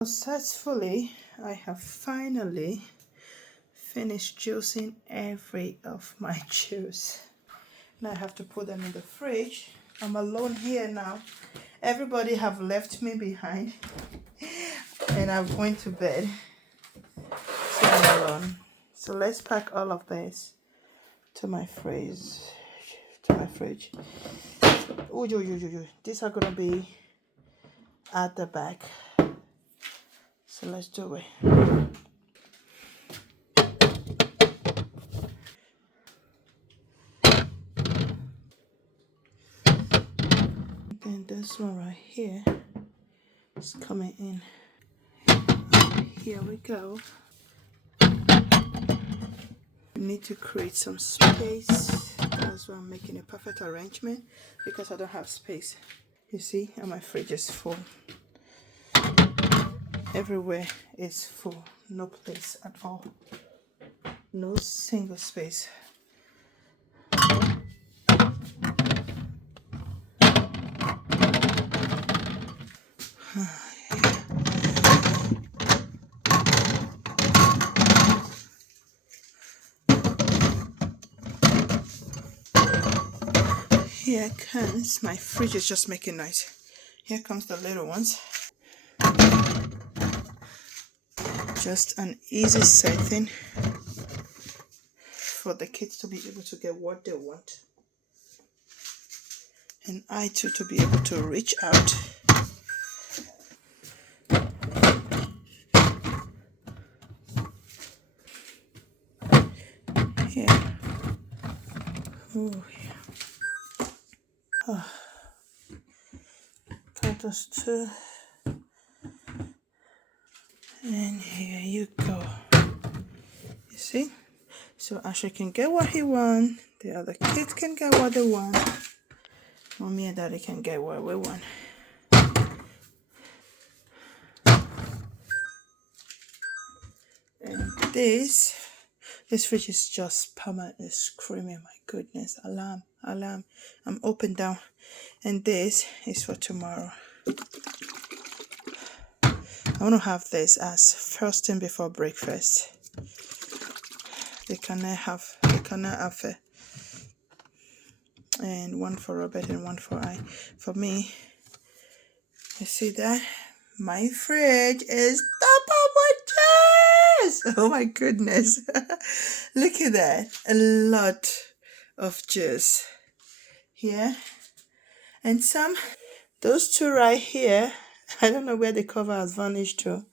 Successfully, I have finally finished juicing every of my juice. Now I have to put them in the fridge. I'm alone here now. Everybody have left me behind and I've went to bed. So I'm alone. So let's pack all of this to my fridge. Ooh, these are gonna be at the back. So let's do it. Then this one right here is coming in. Here we go. We need to create some space. That's why I'm making a perfect arrangement, because I don't have space. You see, and my fridge is full. Everywhere is full. No place at all. No single space. Here comes, my fridge is just making noise. Here comes the little ones. Just an easy setting for the kids to be able to get what they want. And I too to be able to reach out. Here. Oh, yeah. Oh. Put those two. And here you go. You see? So Asher can get what he wants. The other kids can get what they want. Mommy and Daddy can get what we want. And this fridge is just permanently screaming. My goodness. Alarm. I'm open down. And this is for tomorrow. I want to have this as first thing before breakfast. They cannot have it. And one for Robert and one for I. For me, you see that? My fridge is top of my chest. Oh my goodness. Look at that. A lot of juice here. And some, those two right here, I don't know where the cover has vanished to.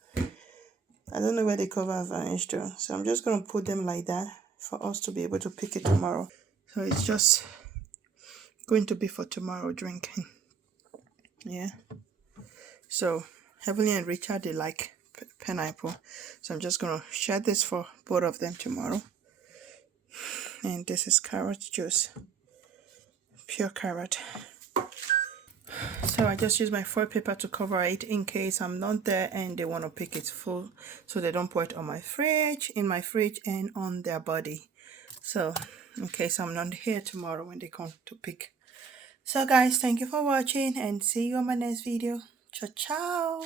So I'm just going to put them like that for us to be able to pick it tomorrow. So it's just going to be for tomorrow drinking. Yeah. So Heavenly and Richard, they like pineapple. So I'm just going to share this for both of them tomorrow. And this is carrot juice. Pure carrot. So I just use my foil paper to cover it in case I'm not there and they want to pick it full, so they don't put it on my fridge, in my fridge, and on their body. So in case I'm not here tomorrow when they come to pick. So guys, thank you for watching and see you on my next video. Ciao ciao.